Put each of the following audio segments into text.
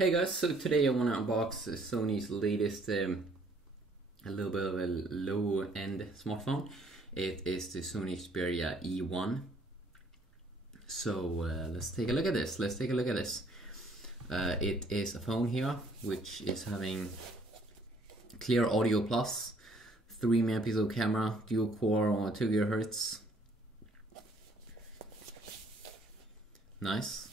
Hey guys, so today I want to unbox Sony's latest, a little bit of a low-end smartphone. It is the Sony Xperia E1. So let's take a look at this. It is a phone here which is having clear audio plus, 3 megapixel camera, dual core on 2 GHz. Nice.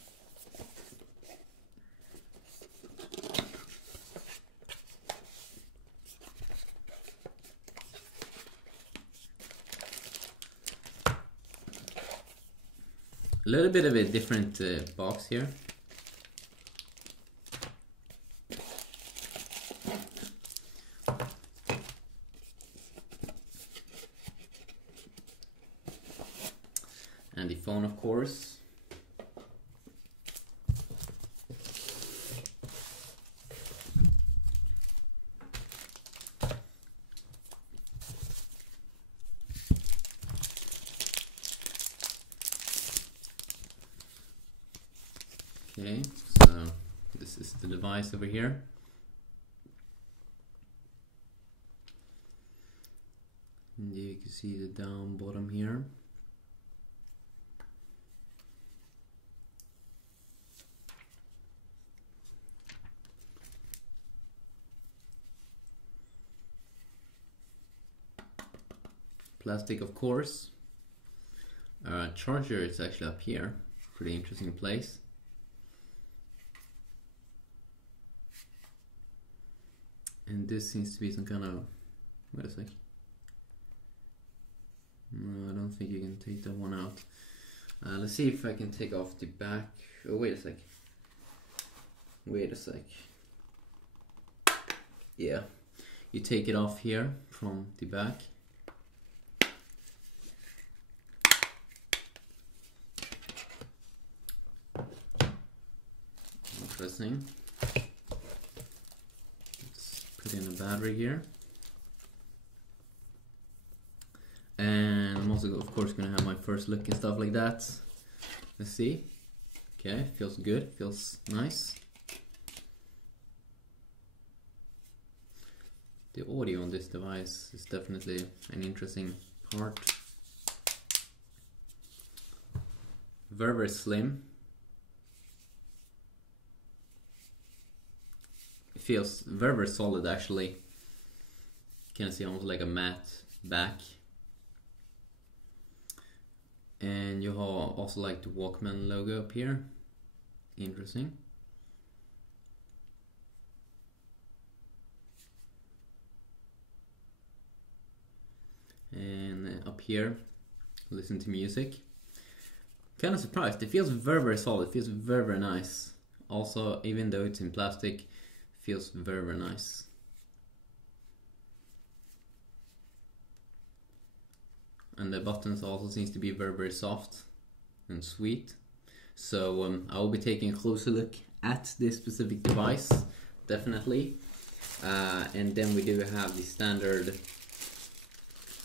A little bit of a different box here. And the phone, of course. Okay, so this is the device over here. And you can see the down bottom here. Plastic, of course. Charger is actually up here. Pretty interesting place. And this seems to be some kind of, wait a sec. No, I don't think you can take that one out. Let's see if I can take off the back. Oh, wait a sec. Yeah, you take it off here from the back. Interesting. Put in a battery here, and I'm also of course gonna have my first look and stuff like that. Let's see. Okay, feels good, feels nice. The audio on this device is definitely an interesting part. Very slim. Feels very solid actually. You can see almost like a matte back. And you have also like the Walkman logo up here. Interesting. And up here, listen to music. Kind of surprised. It feels very solid. It feels very nice. Also, even though it's in plastic, feels very nice. And the buttons also seems to be very soft and sweet. So I will be taking a closer look at this specific device, definitely. And then we do have the standard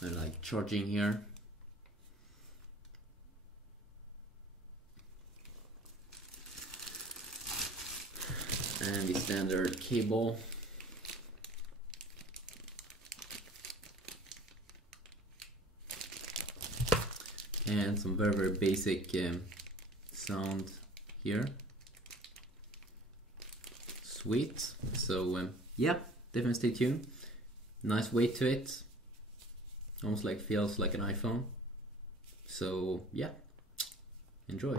like charging here. And the standard cable. And some very basic sound here. Sweet. So yeah, definitely stay tuned. Nice weight to it. Almost like feels like an iPhone. So yeah, enjoy.